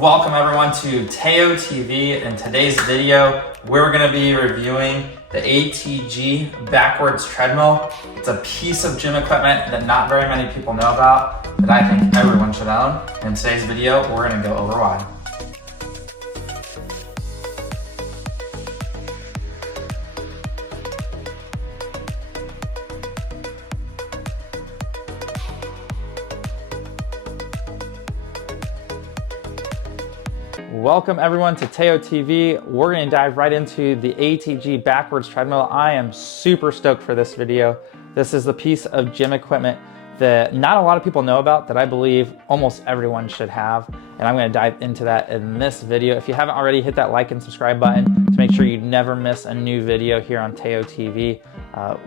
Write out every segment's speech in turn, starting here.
Welcome everyone to Teo TV. In today's video, we're going to be reviewing the ATG backwards treadmill. It's a piece of gym equipment that not very many people know about, that I think everyone should own. In today's video, we're going to go over why. Welcome everyone to Teo TV. We're going to dive right into the ATG backwards treadmill. I am super stoked for this video. This is the piece of gym equipment that not a lot of people know about that I believe almost everyone should have. And I'm going to dive into that in this video. If you haven't already, hit that like and subscribe button to make sure you never miss a new video here on Teo TV.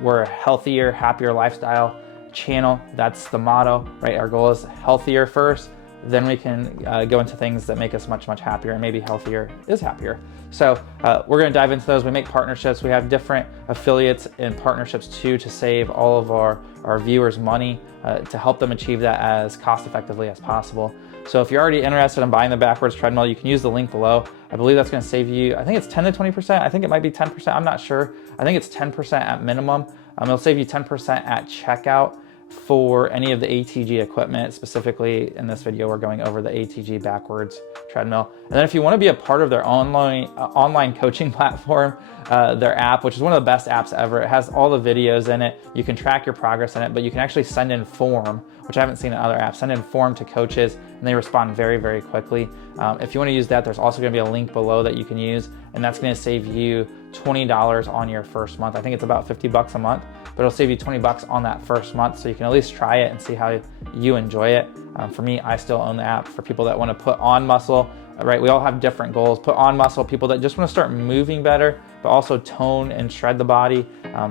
We're a healthier, happier lifestyle channel. That's the motto, right? Our goal is healthier first. Then we can go into things that make us much, much happier, and maybe healthier is happier. So we're gonna dive into those. We make partnerships. We have different affiliates and partnerships too to save all of our viewers money to help them achieve that as cost effectively as possible. So if you're already interested in buying the backwards treadmill, you can use the link below. I believe that's gonna save you, I think it's 10 to 20%. I think it might be 10%, I'm not sure. I think it's 10% at minimum. It'll save you 10% at checkout for any of the ATG equipment. Specifically in this video, we're going over the ATG backwards treadmill. And then if you want to be a part of their online coaching platform, their app, which is one of the best apps ever, it has all the videos in it. You can track your progress in it, but you can actually send in form, which I haven't seen in other apps, send in form to coaches, and they respond very, very quickly. If you want to use that, there's also going to be a link below that you can use, and that's going to save you $20 on your first month. I think it's about 50 bucks a month, but it'll save you 20 bucks on that first month, so you can at least try it and see how you enjoy it. For me, I still own the app. For people that want to put on muscle, right? We all have different goals. Put on muscle, people that just want to start moving better, but also tone and shred the body.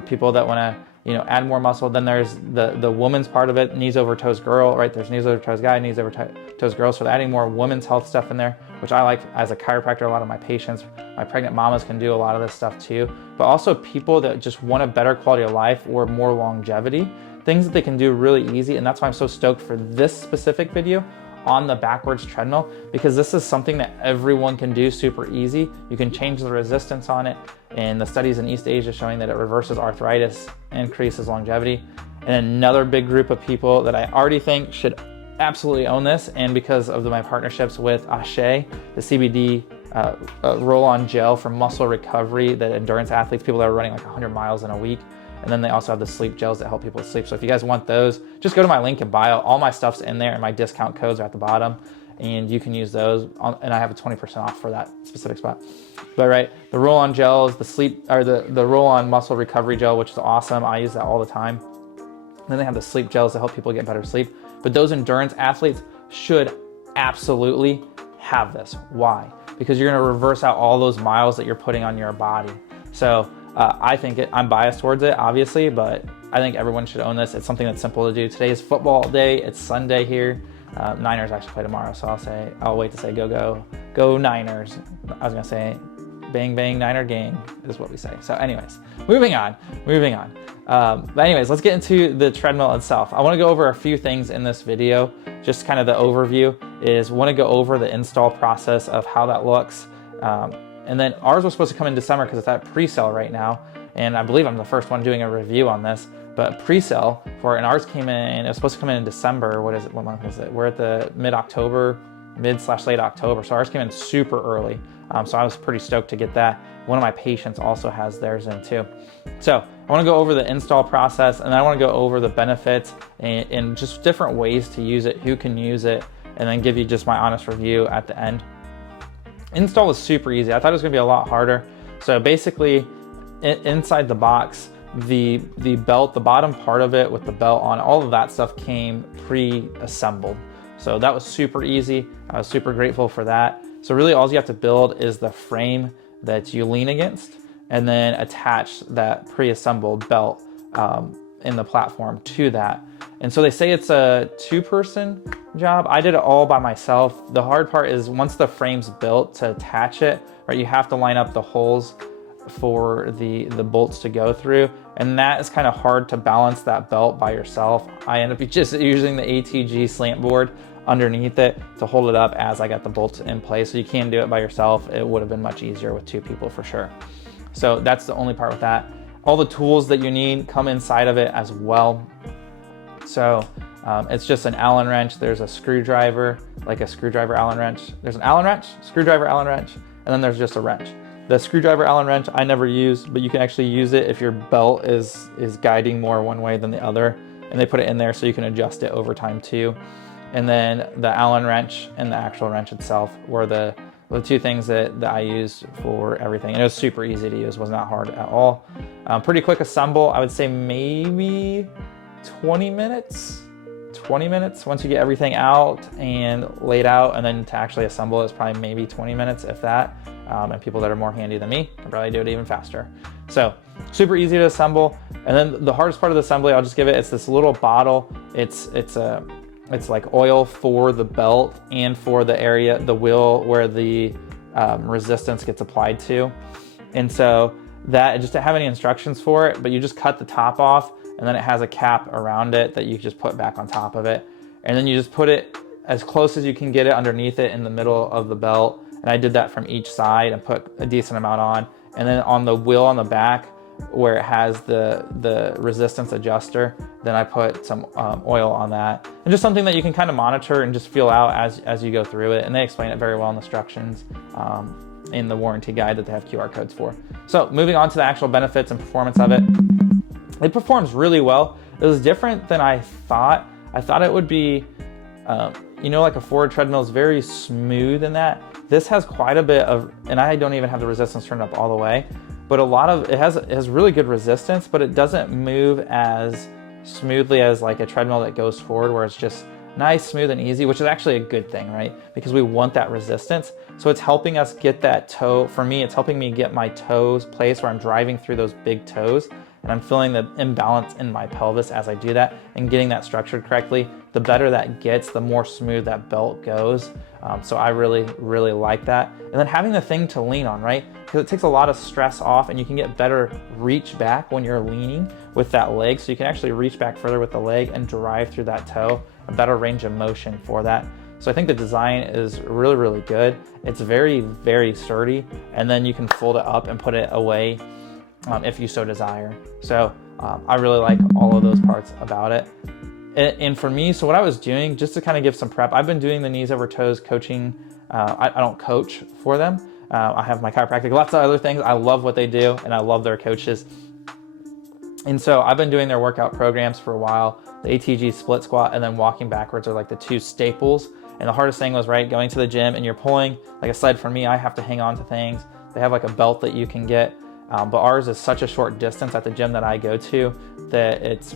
People that want to, add more muscle. Then there's the woman's part of it, knees over toes girl, right? There's knees over toes guy, knees over toes girl. So adding more women's health stuff in there, which I like as a chiropractor. A lot of my patients, my pregnant mamas can do a lot of this stuff too, but also people that just want a better quality of life or more longevity, things that they can do really easy. And that's why I'm so stoked for this specific video on the backwards treadmill, because this is something that everyone can do super easy. You can change the resistance on it, and the studies in East Asia showing that it reverses arthritis, increases longevity. And another big group of people that I already think should absolutely own this, and because of my partnerships with ATG, the CBD roll-on gel for muscle recovery, that endurance athletes, people that are running like 100 miles in a week. And then they also have the sleep gels that help people sleep. So if you guys want those, just go to my link in bio. All my stuff's in there, and my discount codes are at the bottom, and you can use those. And I have a 20% off for that specific spot. But right, the roll-on gels, the roll-on muscle recovery gel, which is awesome. I use that all the time. And then they have the sleep gels to help people get better sleep. But those endurance athletes should absolutely have this. Why? Because you're gonna reverse out all those miles that you're putting on your body. So I think I'm biased towards it, obviously, but I think everyone should own this. It's something that's simple to do. Today is football day. It's Sunday here. Niners actually play tomorrow, so I'll wait to say go Niners. I was gonna say bang bang Niner gang is what we say. So anyways, moving on. But anyways, let's get into the treadmill itself. I want to go over a few things in this video. Just kind of the overview is want to go over the install process of how that looks. And then ours was supposed to come in December because it's at pre-sale right now. And I believe I'm the first one doing a review on this, but pre-sale for it, and ours came in, it was supposed to come in December. What is it? What month is it? We're at the mid-October, mid/late October. So ours came in super early. So I was pretty stoked to get that. One of my patients also has theirs in too. So I want to go over the install process, and then I want to go over the benefits and just different ways to use it, who can use it, and then give you just my honest review at the end. Install is super easy. I thought it was gonna be a lot harder. So basically, inside the box, the belt, the bottom part of it with the belt on, all of that stuff came pre-assembled. So that was super easy. I was super grateful for that. So really all you have to build is the frame that you lean against, and then attach that pre-assembled belt in the platform to that. And so they say it's a 2-person job. I did it all by myself. The hard part is once the frame's built, to attach it, right, you have to line up the holes for the bolts to go through. And that is kind of hard to balance that belt by yourself. I end up just using the ATG slant board underneath it to hold it up as I got the bolts in place. So you can do it by yourself. It would have been much easier with 2 people for sure. So that's the only part with that. All the tools that you need come inside of it as well. So it's just an Allen wrench. There's a screwdriver, like a screwdriver Allen wrench. There's an Allen wrench, screwdriver Allen wrench, and then there's just a wrench. The screwdriver Allen wrench I never use, but you can actually use it if your belt is guiding more one way than the other. And they put it in there so you can adjust it over time too. And then the Allen wrench and the actual wrench itself were the 2 things that I used for everything. And it was super easy to use, was not hard at all. Pretty quick assemble, I would say maybe 20 minutes. 20 minutes once you get everything out and laid out, and then to actually assemble is probably maybe 20 minutes, if that. And people that are more handy than me can probably do it even faster. So super easy to assemble. And then the hardest part of the assembly, I'll just give it, it's this little bottle. It's like oil for the belt and for the area, the wheel where the resistance gets applied to. And so that, just to have any instructions for it, but you just cut the top off, and then it has a cap around it that you just put back on top of it. And then you just put it as close as you can get it underneath it in the middle of the belt. And I did that from each side and put a decent amount on. And then on the wheel on the back, where it has the resistance adjuster, then I put some oil on that. And just something that you can kind of monitor and just feel out as you go through it. And they explain it very well in the instructions in the warranty guide that they have QR codes for. So moving on to the actual benefits and performance of it. It performs really well. It was different than I thought. I thought it would be, like a forward treadmill is very smooth in that. This has quite a bit of, and I don't even have the resistance turned up all the way, but it has really good resistance, but it doesn't move as smoothly as like a treadmill that goes forward, where it's just nice, smooth, and easy, which is actually a good thing, right? Because we want that resistance. So it's helping us get that toe. For me, it's helping me get my toes placed where I'm driving through those big toes, and I'm feeling the imbalance in my pelvis as I do that, and getting that structured correctly. The better that gets, the more smooth that belt goes. So I really, really like that. And then having the thing to lean on, right? Because it takes a lot of stress off, and you can get better reach back when you're leaning with that leg. So you can actually reach back further with the leg and drive through that toe, a better range of motion for that. So I think the design is really, really good. It's very, very sturdy. And then you can fold it up and put it away if you so desire. So I really like all of those parts about it. And for me, so what I was doing, just to kind of give some prep, I've been doing the knees over toes coaching. I don't coach for them. I have my chiropractic, lots of other things. I love what they do, and I love their coaches. And so I've been doing their workout programs for a while. The ATG split squat and then walking backwards are like the 2 staples. And the hardest thing was, right, going to the gym and you're pulling, like aside from me, I have to hang on to things. They have like a belt that you can get, but ours is such a short distance at the gym that I go to that it's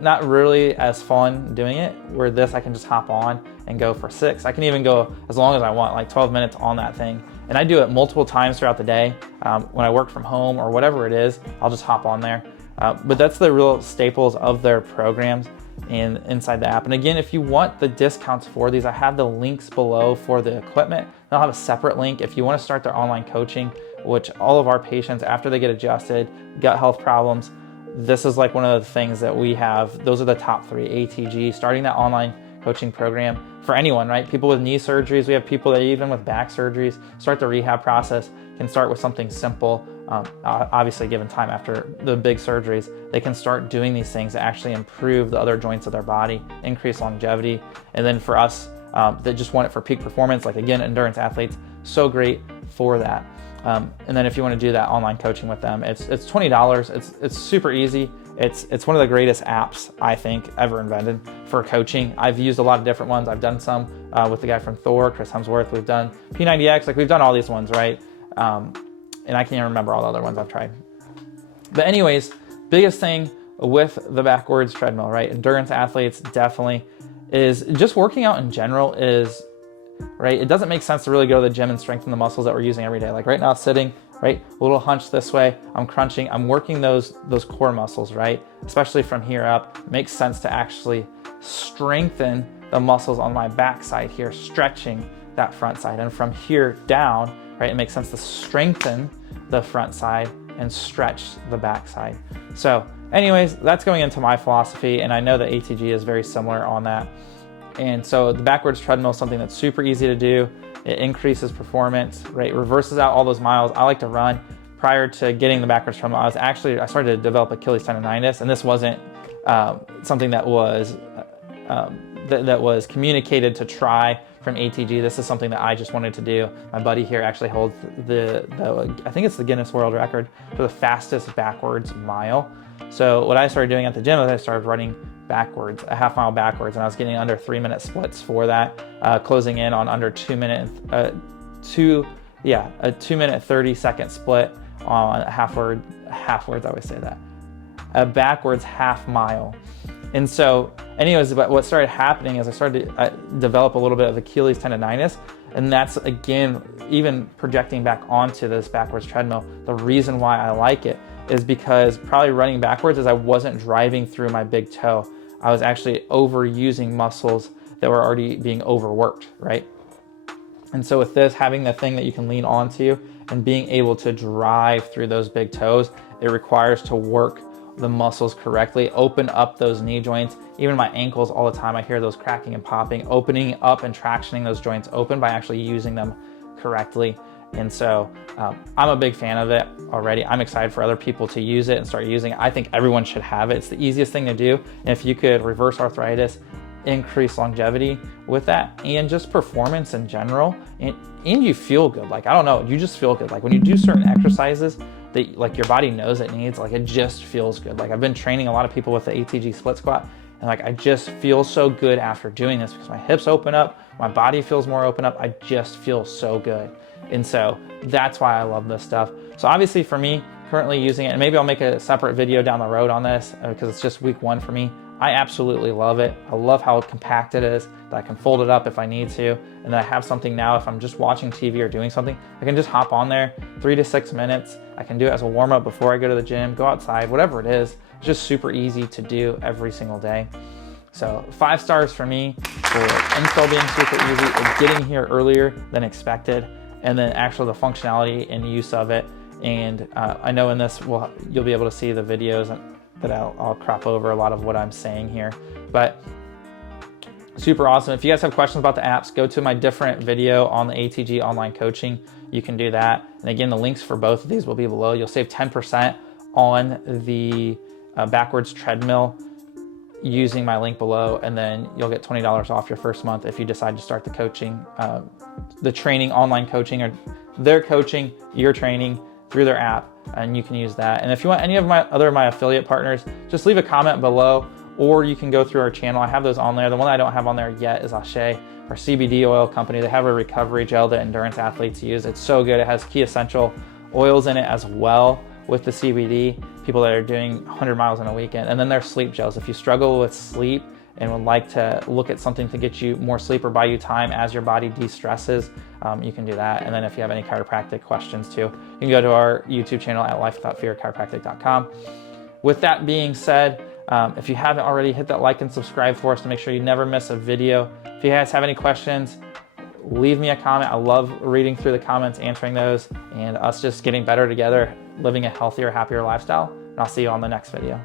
not really as fun doing it, where this I can just hop on and go for 6. I can even go as long as I want, like 12 minutes on that thing. And I do it multiple times throughout the day. When I work from home or whatever it is, I'll just hop on there. But that's the real staples of their programs and inside the app. And again, if you want the discounts for these, I have the links below for the equipment. I'll have a separate link if you want to start their online coaching, which all of our patients, after they get adjusted, gut health problems, this is like one of the things that we have. Those are the top 3, ATG, starting that online coaching program for anyone, right? People with knee surgeries, we have people that even with back surgeries, start the rehab process, can start with something simple. Obviously, given time after the big surgeries, they can start doing these things to actually improve the other joints of their body, increase longevity. And then for us that just want it for peak performance, like again, endurance athletes, so great for that. And then if you want to do that online coaching with them, it's $20. It's super easy. It's one of the greatest apps I think ever invented for coaching. I've used a lot of different ones. I've done some with the guy from Thor, Chris Hemsworth. We've done P90X, like we've done all these ones, right? And I can't even remember all the other ones I've tried. But anyways, biggest thing with the backwards treadmill, right? Endurance athletes definitely is just working out in general is, right? It doesn't make sense to really go to the gym and strengthen the muscles that we're using every day. Like right now sitting, right? A little hunch this way, I'm crunching, I'm working those core muscles, right? Especially from here up, it makes sense to actually strengthen the muscles on my backside here, stretching that front side. And from here down, right, it makes sense to strengthen the front side and stretch the back side. So anyways, that's going into my philosophy, and I know that ATG is very similar on that. And so the backwards treadmill is something that's super easy to do. It increases performance, right? Reverses out all those miles. I like to run. Prior to getting the backwards treadmill, I started to develop Achilles tendonitis, and this wasn't something that was communicated to try from ATG. This is something that I just wanted to do. My buddy here actually holds I think it's the Guinness World Record for the fastest backwards mile. So what I started doing at the gym is I started running backwards, a half mile backwards, and I was getting under 3-minute splits for that, closing in on under 2 minute, a 2 minute 30-second split on I always say that, a backwards half mile. And so anyways, but what started happening is I started to develop a little bit of Achilles tendonitis, and that's, again, even projecting back onto this backwards treadmill. The reason why I like it is because probably running backwards is I wasn't driving through my big toe. I was actually overusing muscles that were already being overworked, right? And so with this, having the thing that you can lean onto and being able to drive through those big toes, it requires to work the muscles correctly, open up those knee joints. Even my ankles, all the time, I hear those cracking and popping, opening up and tractioning those joints open by actually using them correctly. And so I'm a big fan of it already. I'm excited for other people to use it and start using it. I think everyone should have it. It's the easiest thing to do. And if you could reverse arthritis, increase longevity with that, and just performance in general, and you feel good. Like, I don't know, you just feel good. Like when you do certain exercises that like your body knows it needs, like it just feels good. Like I've been training a lot of people with the ATG split squat, and like I just feel so good after doing this because my hips open up, my body feels more open up. I just feel so good. And so that's why I love this stuff. So obviously for me, currently using it, and maybe I'll make a separate video down the road on this because it's just week 1 for me. I absolutely love it. I love how compact it is, that I can fold it up if I need to, and that I have something now if I'm just watching TV or doing something, I can just hop on there 3 to 6 minutes. I can do it as a warm up before I go to the gym, go outside, whatever it is. It's just super easy to do every single day. So 5 stars for me for install being super easy, getting here earlier than expected, and then actually the functionality and use of it. And I know in this you'll be able to see the videos that I'll crop over a lot of what I'm saying here, but super awesome. If you guys have questions about the apps, go to my different video on the ATG online coaching. You can do that. And again, the links for both of these will be below. You'll save 10% on the backwards treadmill using my link below, and then you'll get $20 off your first month if you decide to start the coaching, the training, online coaching, or their coaching, your training through their app, and you can use that. And if you want any of my affiliate partners, just leave a comment below, or you can go through our channel. I have those on there. The one I don't have on there yet is Ashe, our CBD oil company. They have a recovery gel that endurance athletes use. It's so good. It has key essential oils in it as well with the CBD, people that are doing 100 miles in a weekend. And then their sleep gels. If you struggle with sleep and would like to look at something to get you more sleep or buy you time as your body de-stresses, you can do that. And then if you have any chiropractic questions too, you can go to our YouTube channel at lifewithoutfearchiropractic.com. With that being said, if you haven't already, hit that like and subscribe for us to make sure you never miss a video. If you guys have any questions, leave me a comment. I love reading through the comments, answering those, and us just getting better together, living a healthier, happier lifestyle. And I'll see you on the next video.